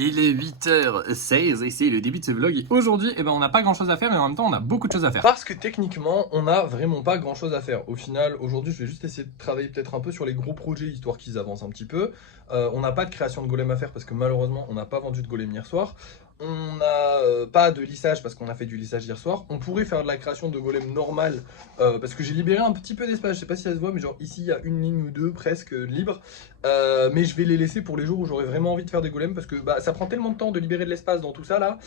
Il est 8h16 et c'est le début de ce vlog. Et aujourd'hui, on n'a pas grand chose à faire, mais en même temps, on a beaucoup de choses à faire. Parce que techniquement, on n'a vraiment pas grand chose à faire. Au final, aujourd'hui, je vais juste essayer de travailler peut-être un peu sur les gros projets, histoire qu'ils avancent un petit peu. On n'a pas de création de golem à faire parce que malheureusement, on n'a pas vendu de golem hier soir. On n'a pas de lissage parce qu'on a fait du lissage hier soir. On pourrait faire de la création de golem normal parce que j'ai libéré un petit peu d'espace. Je sais pas si ça se voit, mais genre ici, il y a une ligne ou deux presque libres. Mais je vais les laisser pour les jours où j'aurai vraiment envie de faire des golems parce que ça prend tellement de temps de libérer de l'espace dans tout ça là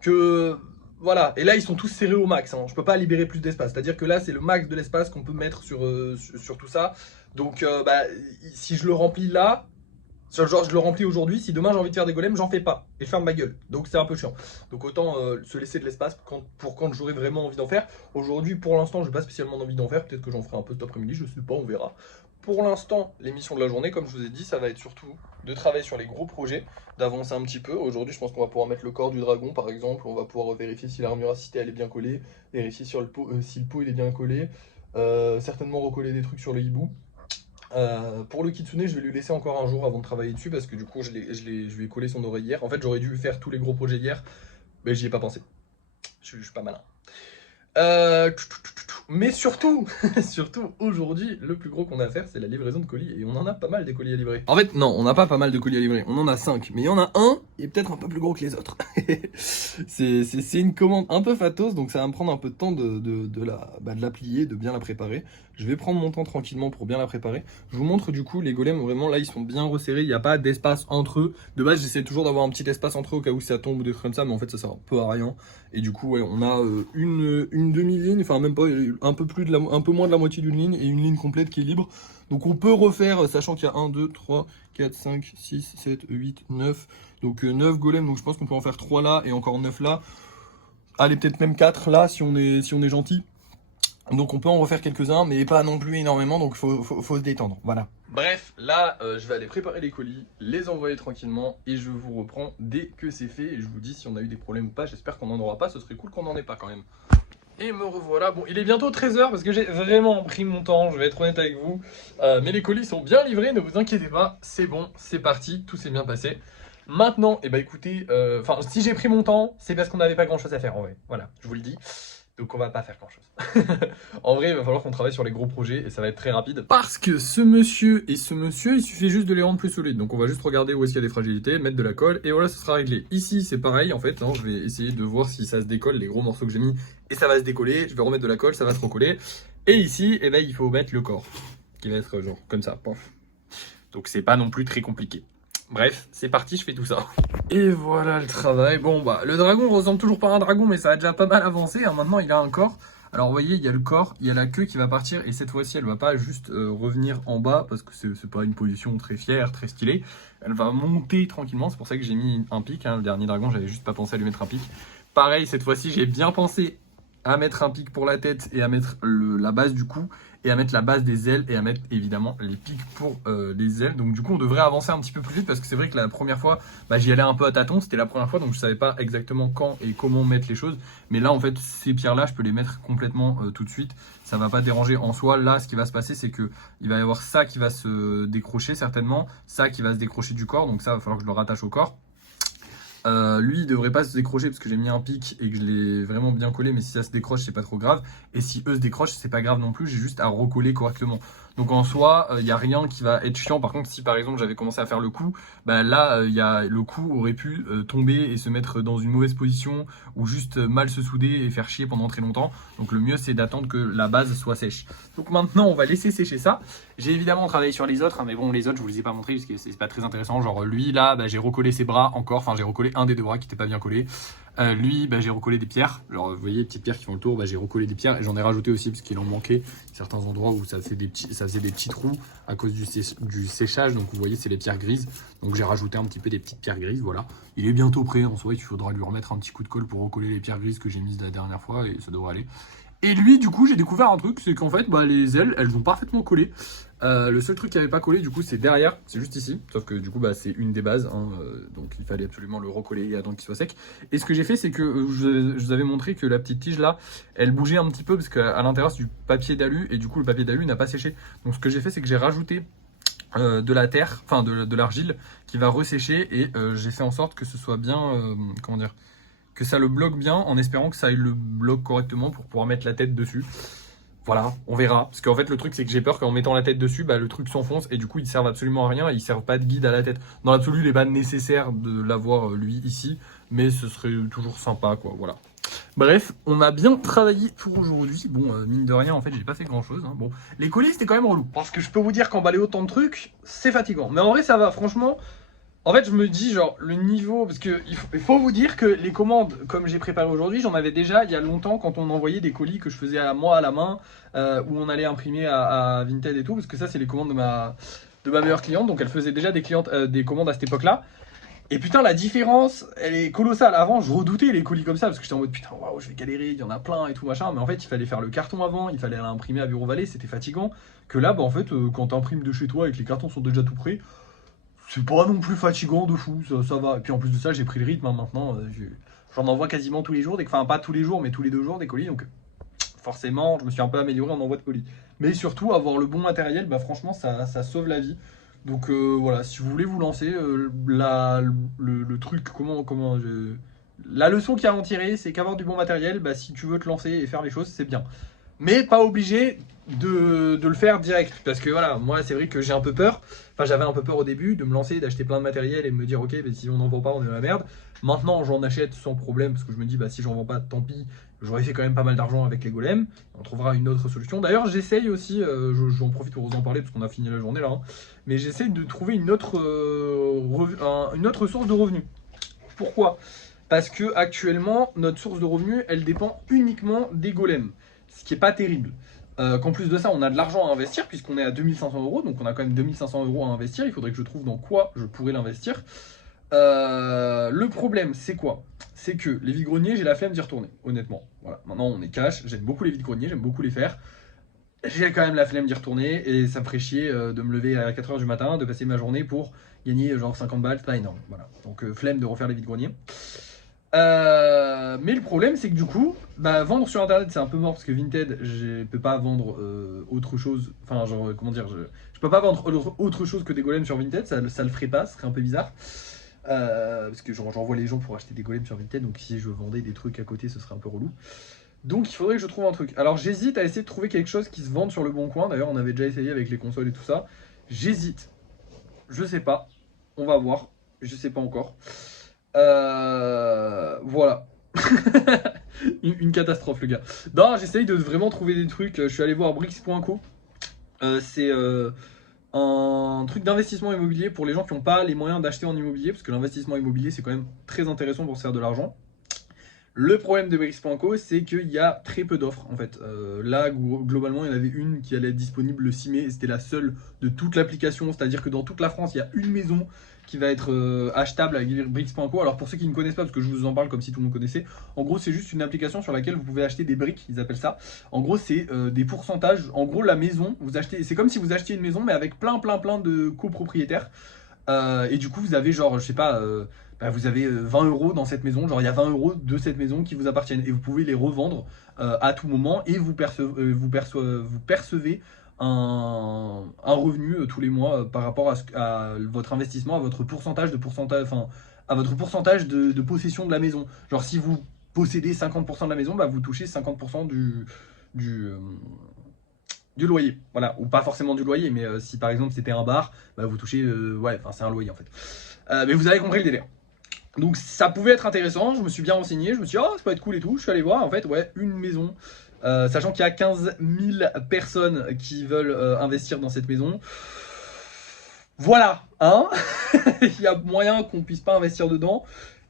que voilà. Et là ils sont tous serrés au max, hein. Je peux pas libérer plus d'espace, c'est à dire que là c'est le max de l'espace qu'on peut mettre sur tout ça. Donc si je le remplis là, genre je le remplis aujourd'hui, si demain j'ai envie de faire des golems, j'en fais pas et je ferme ma gueule, donc c'est un peu chiant. Donc autant se laisser de l'espace pour quand j'aurai vraiment envie d'en faire. Aujourd'hui pour l'instant j'ai pas spécialement envie d'en faire, peut-être que j'en ferai un peu cet après-midi, je sais pas, on verra. Pour l'instant, l'émission de la journée, comme je vous ai dit, ça va être surtout de travailler sur les gros projets, d'avancer un petit peu. Aujourd'hui, je pense qu'on va pouvoir mettre le corps du dragon, par exemple. On va pouvoir vérifier si l'armure assistée elle est bien collée, vérifier sur le pot, si le pot il est bien collé, certainement recoller des trucs sur le hibou. Pour le kitsune, je vais lui laisser encore un jour avant de travailler dessus parce que du coup, je lui ai collé son oreille hier. En fait, j'aurais dû faire tous les gros projets hier, mais j'y ai pas pensé. Je suis pas malin. Mais surtout, surtout aujourd'hui, le plus gros qu'on a à faire, c'est la livraison de colis. Et on en a pas mal des colis à livrer. En fait, non, on n'a pas mal de colis à livrer. On en a 5. Mais il y en a un, qui est peut-être un peu plus gros que les autres. c'est une commande un peu fatos, donc ça va me prendre un peu de temps de la plier, de bien la préparer. Je vais prendre mon temps tranquillement pour bien la préparer. Je vous montre du coup les golems, vraiment là ils sont bien resserrés, il n'y a pas d'espace entre eux. De base j'essaie toujours d'avoir un petit espace entre eux au cas où ça tombe ou des trucs comme ça, mais en fait ça sert un peu à rien. Et du coup ouais, on a une demi-ligne, enfin même pas, un peu moins de la moitié d'une ligne et une ligne complète qui est libre. Donc on peut refaire, sachant qu'il y a 1, 2, 3, 4, 5, 6, 7, 8, 9. Donc 9 golems, donc je pense qu'on peut en faire 3 là et encore 9 là. Allez, peut-être même 4 là si on est gentil. Donc on peut en refaire quelques-uns, mais pas non plus énormément, donc faut se détendre, voilà. Bref, là, je vais aller préparer les colis, les envoyer tranquillement, et je vous reprends dès que c'est fait, et je vous dis si on a eu des problèmes ou pas. J'espère qu'on n'en aura pas, ce serait cool qu'on n'en ait pas quand même. Et me revoilà, bon il est bientôt 13h parce que j'ai vraiment pris mon temps, je vais être honnête avec vous. Mais les colis sont bien livrés, ne vous inquiétez pas, c'est bon, c'est parti, tout s'est bien passé. Maintenant, écoutez, si j'ai pris mon temps, c'est parce qu'on n'avait pas grand chose à faire en vrai, voilà, je vous le dis. Donc on va pas faire grand chose. En vrai, il va falloir qu'on travaille sur les gros projets et ça va être très rapide. Parce que ce monsieur et ce monsieur, il suffit juste de les rendre plus solides. Donc on va juste regarder où est-ce qu'il y a des fragilités, mettre de la colle et voilà, ce sera réglé. Ici, c'est pareil en fait. Hein, je vais essayer de voir si ça se décolle, les gros morceaux que j'ai mis, et ça va se décoller. Je vais remettre de la colle, ça va se recoller. Et ici, il faut mettre le corps, qui va être genre comme ça. Pof. Donc c'est pas non plus très compliqué. Bref, c'est parti, je fais tout ça. Et voilà le travail. Bon, le dragon ressemble toujours pas à un dragon, mais ça a déjà pas mal avancé. Hein. Maintenant, il a un corps. Alors, vous voyez, il y a le corps, il y a la queue qui va partir. Et cette fois-ci, elle va pas juste revenir en bas, parce que c'est pas une position très fière, très stylée. Elle va monter tranquillement. C'est pour ça que j'ai mis un pic. Hein. Le dernier dragon, j'avais juste pas pensé à lui mettre un pic. Pareil, cette fois-ci, j'ai bien pensé à mettre un pic pour la tête et à mettre la base du cou et à mettre la base des ailes et à mettre évidemment les pics pour les ailes. Donc du coup on devrait avancer un petit peu plus vite parce que c'est vrai que la première fois j'y allais un peu à tâtons, c'était la première fois donc je savais pas exactement quand et comment mettre les choses. Mais là en fait ces pierres là je peux les mettre complètement tout de suite, ça va pas déranger en soi. Là ce qui va se passer c'est que il va y avoir ça qui va se décrocher certainement, ça qui va se décrocher du corps, donc ça va falloir que je le rattache au corps. Lui il devrait pas se décrocher parce que j'ai mis un pic et que je l'ai vraiment bien collé, mais si ça se décroche c'est pas trop grave, et si eux se décrochent c'est pas grave non plus, j'ai juste à recoller correctement. Donc en soi il n'y a rien qui va être chiant. Par contre si par exemple j'avais commencé à faire le coup, là le coup aurait pu tomber et se mettre dans une mauvaise position ou juste mal se souder et faire chier pendant très longtemps. Donc le mieux c'est d'attendre que la base soit sèche. Donc maintenant on va laisser sécher ça. J'ai évidemment travaillé sur les autres, hein, mais bon les autres je vous les ai pas montrés parce que c'est pas très intéressant. Genre lui là j'ai recollé ses bras encore, enfin j'ai recollé un des deux bras qui n'était pas bien collé. Lui j'ai recollé des pierres, alors vous voyez les petites pierres qui font le tour, j'ai recollé des pierres et j'en ai rajouté aussi parce qu'il en manquait certains endroits où ça faisait des petits trous à cause du séchage. Donc vous voyez c'est les pierres grises, donc j'ai rajouté un petit peu des petites pierres grises. Voilà, il est bientôt prêt en soi, il faudra lui remettre un petit coup de colle pour recoller les pierres grises que j'ai mises la dernière fois et ça devrait aller. Et lui, du coup, j'ai découvert un truc, c'est qu'en fait, les ailes, elles ont parfaitement collé. Le seul truc qui n'avait pas collé, du coup, c'est derrière, c'est juste ici. Sauf que du coup, c'est une des bases, hein, donc il fallait absolument le recoller et attendre qu'il soit sec. Et ce que j'ai fait, c'est que je vous avais montré que la petite tige là, elle bougeait un petit peu parce qu'à l'intérieur, c'est du papier d'alu et du coup, le papier d'alu n'a pas séché. Donc ce que j'ai fait, c'est que j'ai rajouté de la terre, enfin de l'argile qui va ressécher et j'ai fait en sorte que ce soit bien, comment dire, que ça le bloque bien en espérant que ça le bloque correctement pour pouvoir mettre la tête dessus. Voilà, on verra. Parce qu'en fait, le truc, c'est que j'ai peur qu'en mettant la tête dessus, bah, le truc s'enfonce et du coup, ils servent absolument à rien et ils servent pas de guide à la tête. Dans l'absolu, il n'est pas nécessaire de l'avoir lui ici, mais ce serait toujours sympa, quoi. Voilà. Bref, on a bien travaillé pour aujourd'hui. Bon, mine de rien, en fait, j'ai pas fait grand chose. Hein. Bon, les colis, c'était quand même relou. Parce que je peux vous dire qu'emballer autant de trucs, c'est fatigant. Mais en vrai, ça va, franchement. En fait, je me dis, genre, le niveau, parce que il faut vous dire que les commandes, comme j'ai préparé aujourd'hui, j'en avais déjà il y a longtemps quand on envoyait des colis que je faisais à moi à la main, où on allait imprimer à Vinted et tout, parce que ça, c'est les commandes de ma meilleure cliente, donc elle faisait déjà des commandes à cette époque-là. Et putain, la différence, elle est colossale. Avant, je redoutais les colis comme ça, parce que j'étais en mode putain, waouh, je vais galérer, il y en a plein et tout machin. Mais en fait, il fallait faire le carton avant, il fallait l'imprimer à Bureau Vallée, c'était fatigant. Que là, bah en fait, quand t'imprimes de chez toi et que les cartons sont déjà tout prêts, c'est pas non plus fatigant de fou, ça va. Et puis en plus de ça, j'ai pris le rythme hein, maintenant. J'en envoie quasiment tous les jours, enfin pas tous les jours, mais tous les 2 jours des colis. Donc forcément, je me suis un peu amélioré en envoi de colis. Mais surtout, avoir le bon matériel, bah franchement, ça sauve la vie. Donc voilà, si vous voulez vous lancer, le truc, la leçon qu'il y a à en tirer, c'est qu'avoir du bon matériel, bah, si tu veux te lancer et faire les choses, c'est bien. Mais pas obligé de le faire direct. Parce que voilà, moi c'est vrai que j'ai un peu peur. Enfin, j'avais un peu peur au début de me lancer, d'acheter plein de matériel et de me dire, ok, mais si on n'en vend pas, on est dans la merde. Maintenant, j'en achète sans problème parce que je me dis, bah si j'en vends pas, tant pis. J'aurais fait quand même pas mal d'argent avec les golems. On trouvera une autre solution. D'ailleurs, j'essaye aussi, j'en profite pour vous en parler parce qu'on a fini la journée là. Hein, mais j'essaye de trouver une autre source de revenus. Pourquoi? Parce que actuellement, notre source de revenus, elle dépend uniquement des golems. Ce qui est pas terrible. Qu'en plus de ça, on a de l'argent à investir puisqu'on est à 2500 euros, donc on a quand même 2500 euros à investir. Il faudrait que je trouve dans quoi je pourrais l'investir. Le problème, c'est quoi? C'est que les vides-greniers, j'ai la flemme d'y retourner, honnêtement. Voilà. Maintenant, on est cash, j'aime beaucoup les vides-greniers, j'aime beaucoup les faire. J'ai quand même la flemme d'y retourner et ça me ferait chier de me lever à 4h du matin, de passer ma journée pour gagner genre 50 balles, c'est pas énorme. Voilà. Donc flemme de refaire les vides-greniers. Mais le problème, c'est que du coup, bah, vendre sur internet, c'est un peu mort parce que Vinted, je peux pas vendre autre chose. Enfin, genre, comment dire, je peux pas vendre autre chose que des golems sur Vinted, ça le ferait pas, ce serait un peu bizarre. Parce que j'envoie les gens pour acheter des golems sur Vinted, donc si je vendais des trucs à côté, ce serait un peu relou. Donc il faudrait que je trouve un truc. Alors j'hésite à essayer de trouver quelque chose qui se vende sur le bon coin. D'ailleurs, on avait déjà essayé avec les consoles et tout ça. J'hésite. Je sais pas. On va voir. Je sais pas encore. Voilà. Une catastrophe, le gars. Non, j'essaye de vraiment trouver des trucs. Je suis allé voir Brix.co. C'est un truc d'investissement immobilier pour les gens qui n'ont pas les moyens d'acheter en immobilier. Parce que l'investissement immobilier, c'est quand même très intéressant pour se faire de l'argent. Le problème de Brix.co, c'est qu'il y a très peu d'offres en fait. Là, globalement, il y en avait une qui allait être disponible le 6 mai et c'était la seule de toute l'application. C'est-à-dire que dans toute la France, il y a une maison qui va être achetable avec Brix.co. Alors pour ceux qui ne connaissent pas, parce que je vous en parle comme si tout le monde connaissait, en gros, c'est juste une application sur laquelle vous pouvez acheter des briques, ils appellent ça. En gros, c'est des pourcentages. En gros, la maison, vous achetez, c'est comme si vous achetiez une maison, mais avec plein de copropriétaires. Et du coup, vous avez genre, je sais pas, bah, vous avez 20 euros dans cette maison. Genre, il y a 20 euros de cette maison qui vous appartiennent. Et vous pouvez les revendre à tout moment. Et vous percevez un revenu tous les mois par rapport à votre investissement, à votre pourcentage enfin, à votre pourcentage de possession de la maison. Genre, si vous possédez 50% de la maison, bah, vous touchez 50% du loyer, voilà, ou pas forcément du loyer, mais si par exemple c'était un bar, bah, vous touchez, ouais, enfin c'est un loyer en fait. Mais vous avez compris le délire. Donc ça pouvait être intéressant, je me suis bien renseigné, je me suis dit, oh ça peut être cool et tout, je suis allé voir, en fait, ouais, une maison, sachant qu'il y a 15 000 personnes qui veulent investir dans cette maison. Voilà, hein. Il y a moyen qu'on puisse pas investir dedans.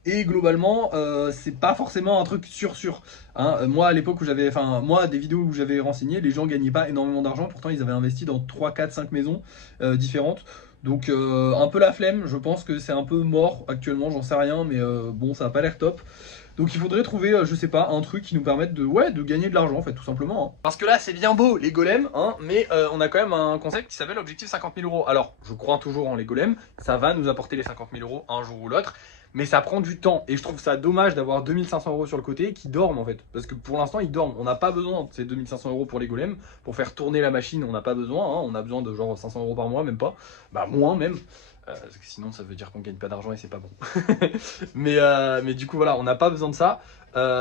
Et globalement, c'est pas forcément un truc sûr. Hein. Moi, à l'époque où j'avais, enfin, moi, des vidéos où j'avais renseigné, les gens gagnaient pas énormément d'argent. Pourtant, ils avaient investi dans 3, 4, 5 maisons différentes. Donc, un peu la flemme. Je pense que c'est un peu mort actuellement. J'en sais rien, mais bon, ça a pas l'air top. Donc, il faudrait trouver, je sais pas, un truc qui nous permette de gagner de l'argent, en fait, tout simplement. Hein. Parce que là, c'est bien beau, les golems, hein, mais on a quand même un concept qui s'appelle l'objectif 50 000 euros. Alors, je crois toujours en les golems. Ça va nous apporter les 50 000 euros un jour ou l'autre. mais ça prend du temps. Et je trouve ça dommage d'avoir 2500 € sur le côté qui dorment en fait. Parce que pour l'instant, ils dorment. On n'a pas besoin de ces 2500 € pour les golems. Pour faire tourner la machine, on n'a pas besoin. Hein. On a besoin de genre 500 € par mois, même pas. Bah, moins même. Parce que sinon, ça veut dire qu'on gagne pas d'argent et c'est pas bon. mais du coup, voilà, on n'a pas besoin de ça.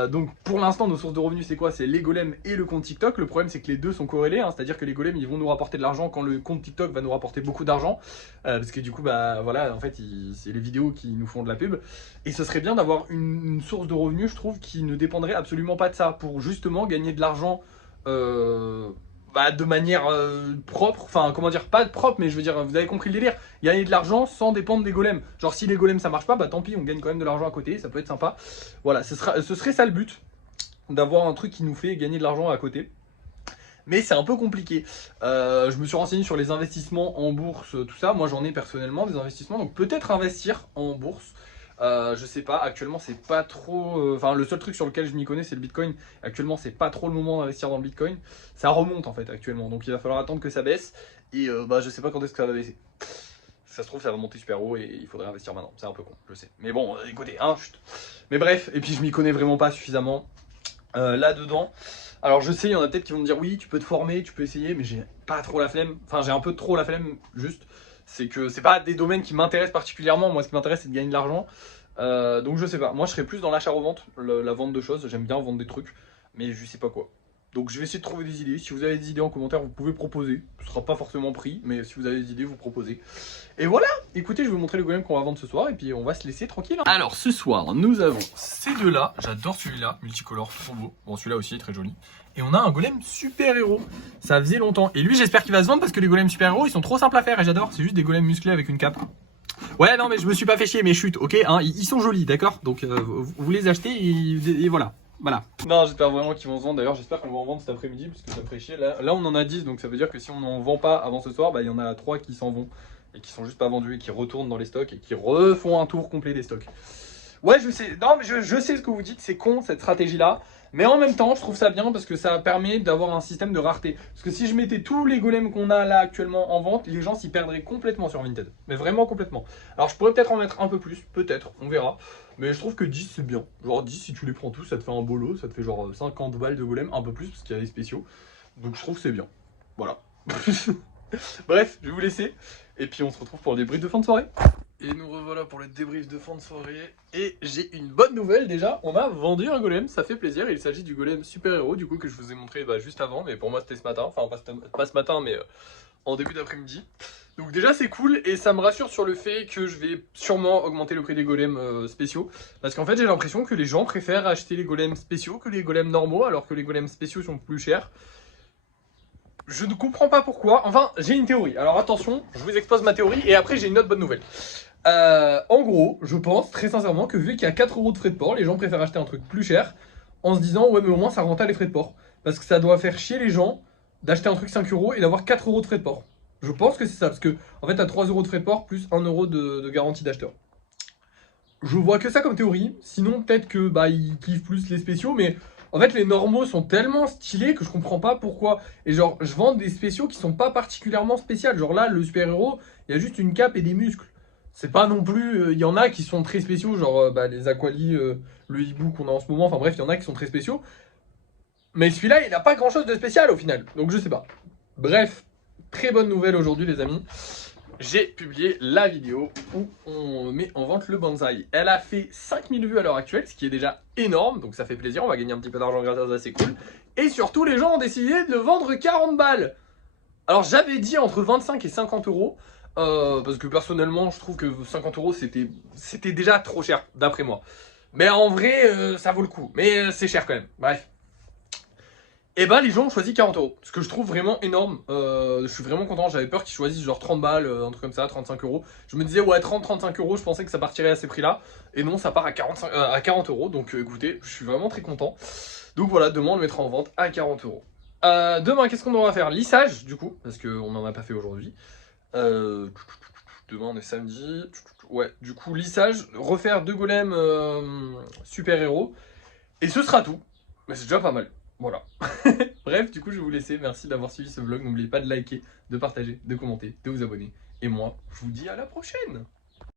Donc pour l'instant nos sources de revenus c'est quoi? C'est les golems et le compte TikTok. Le problème c'est que les deux sont corrélés, hein, c'est-à-dire que les golems ils vont nous rapporter de l'argent quand le compte TikTok va nous rapporter beaucoup d'argent, parce que du coup bah voilà en fait c'est les vidéos qui nous font de la pub. Et ce serait bien d'avoir une source de revenus je trouve qui ne dépendrait absolument pas de ça pour justement gagner de l'argent bah, de manière propre, enfin comment dire, pas propre mais je veux dire vous avez compris le délire, gagner de l'argent sans dépendre des golems. Genre si les golems ça marche pas, bah tant pis on gagne quand même de l'argent à côté, ça peut être sympa. Voilà, ce serait ça le but, d'avoir un truc qui nous fait gagner de l'argent à côté. Mais c'est un peu compliqué. Je me suis renseigné sur les investissements en bourse, tout ça. Moi j'en ai personnellement des investissements, donc peut-être investir en bourse. Je sais pas, actuellement c'est pas trop... Enfin le seul truc sur lequel je m'y connais c'est le Bitcoin. Actuellement c'est pas trop le moment d'investir dans le Bitcoin. Ça remonte en fait actuellement, donc il va falloir attendre que ça baisse. Et bah je sais pas quand est-ce que ça va baisser. Ça se trouve ça va monter super haut et il faudrait investir maintenant. C'est un peu con, je sais. Mais bon, écoutez, hein, chut. Mais bref, et puis je m'y connais vraiment pas suffisamment là-dedans. Alors je sais, il y en a peut-être qui vont me dire oui, tu peux te former, tu peux essayer, mais j'ai pas trop la flemme. Enfin j'ai un peu trop la flemme, juste. C'est que c'est pas des domaines qui m'intéressent particulièrement. Moi ce qui m'intéresse c'est de gagner de l'argent. Donc je sais pas. Moi je serais plus dans l'achat-revente, la vente de choses. J'aime bien vendre des trucs, mais je sais pas quoi. Donc je vais essayer de trouver des idées. Si vous avez des idées en commentaire, vous pouvez proposer. Ce sera pas forcément pris, mais si vous avez des idées, vous proposez. Et voilà, écoutez, je vais vous montrer le golem qu'on va vendre ce soir et puis on va se laisser tranquille. Hein. Alors ce soir, nous avons ces deux-là. J'adore celui-là, multicolore, trop beau. Bon, celui-là aussi est très joli. Et on a un golem super-héros. Ça faisait longtemps. Et lui, j'espère qu'il va se vendre parce que les golems super-héros, ils sont trop simples à faire et j'adore. C'est juste des golems musclés avec une cape. Ouais, non, mais je me suis pas fait chier, mais chut, ok, hein, ils sont jolis, d'accord. Donc vous les achetez et voilà. Voilà. Non, j'espère vraiment qu'ils vont se vendre. D'ailleurs, j'espère qu'on va en vendre cet après-midi parce que ça me ferait chier. Là, on en a 10, donc ça veut dire que si on n'en vend pas avant ce soir, bah, il y en a 3 qui s'en vont et qui sont juste pas vendus et qui retournent dans les stocks et qui refont un tour complet des stocks. Ouais, je sais. Non, mais je sais ce que vous dites. C'est con cette stratégie-là. Mais en même temps, je trouve ça bien parce que ça permet d'avoir un système de rareté. Parce que si je mettais tous les golems qu'on a là actuellement en vente, les gens s'y perdraient complètement sur Vinted. Mais vraiment complètement. Alors je pourrais peut-être en mettre un peu plus, peut-être, on verra. Mais je trouve que 10 c'est bien. Genre 10 si tu les prends tous, ça te fait un bolo, ça te fait genre 50 balles de golem, un peu plus parce qu'il y a les spéciaux. Donc je trouve que c'est bien. Voilà. Bref, je vais vous laisser. Et puis on se retrouve pour le débrief de fin de soirée. Et nous revoilà pour le débrief de fin de soirée. Et j'ai une bonne nouvelle déjà, on a vendu un golem, ça fait plaisir. Il s'agit du golem super-héros du coup que je vous ai montré juste avant. Mais pour moi c'était ce matin, enfin pas ce matin mais en début d'après-midi. Donc déjà c'est cool et ça me rassure sur le fait que je vais sûrement augmenter le prix des golems spéciaux. Parce qu'en fait j'ai l'impression que les gens préfèrent acheter les golems spéciaux que les golems normaux alors que les golems spéciaux sont plus chers. Je ne comprends pas pourquoi, enfin j'ai une théorie. Alors attention, je vous expose ma théorie et après j'ai une autre bonne nouvelle. En gros, je pense très sincèrement que vu qu'il y a 4 € de frais de port, les gens préfèrent acheter un truc plus cher en se disant ouais mais au moins ça rentable les frais de port. Parce que ça doit faire chier les gens d'acheter un truc 5 € et d'avoir 4 € de frais de port. Je pense que c'est ça, parce que en fait t'as 3 € de frais de port plus 1 € de garantie d'acheteur. Je vois que ça comme théorie, sinon peut-être que bah ils kiffent plus les spéciaux, mais en fait les normaux sont tellement stylés que je comprends pas pourquoi. Et genre je vends des spéciaux qui sont pas particulièrement spéciaux, genre là le super-héros, il y a juste une cape et des muscles. C'est pas non plus, il y en a qui sont très spéciaux, genre les Aquali, le hibou qu'on a en ce moment, enfin bref, il y en a qui sont très spéciaux. Mais celui-là, il n'a pas grand-chose de spécial au final, donc je sais pas. Bref, très bonne nouvelle aujourd'hui les amis. J'ai publié la vidéo où on met en vente le bonsaï. Elle a fait 5000 vues à l'heure actuelle, ce qui est déjà énorme, donc ça fait plaisir, on va gagner un petit peu d'argent grâce à ça, c'est cool. Et surtout, les gens ont décidé de le vendre 40 balles. Alors j'avais dit entre 25 et 50 €. Parce que personnellement je trouve que 50 € c'était déjà trop cher d'après moi. Mais en vrai ça vaut le coup. Mais c'est cher quand même. Bref. Et bah les gens ont choisi 40 €. Ce que je trouve vraiment énorme. Je suis vraiment content. J'avais peur qu'ils choisissent genre 30 balles, un truc comme ça, 35 €. Je me disais ouais 30-35 €, je pensais que ça partirait à ces prix là. Et non ça part à 40 €. Donc écoutez, je suis vraiment très content. Donc voilà, demain on le mettra en vente à 40 €. Demain qu'est-ce qu'on aura à faire? Lissage du coup, parce qu'on n'en a pas fait aujourd'hui. Demain on est samedi. Ouais, du coup lissage, refaire 2 golems super-héros. Et ce sera tout. Mais c'est déjà pas mal. Voilà. Bref, du coup je vais vous laisser. Merci d'avoir suivi ce vlog. N'oubliez pas de liker, de partager, de commenter, de vous abonner. Et moi, je vous dis à la prochaine.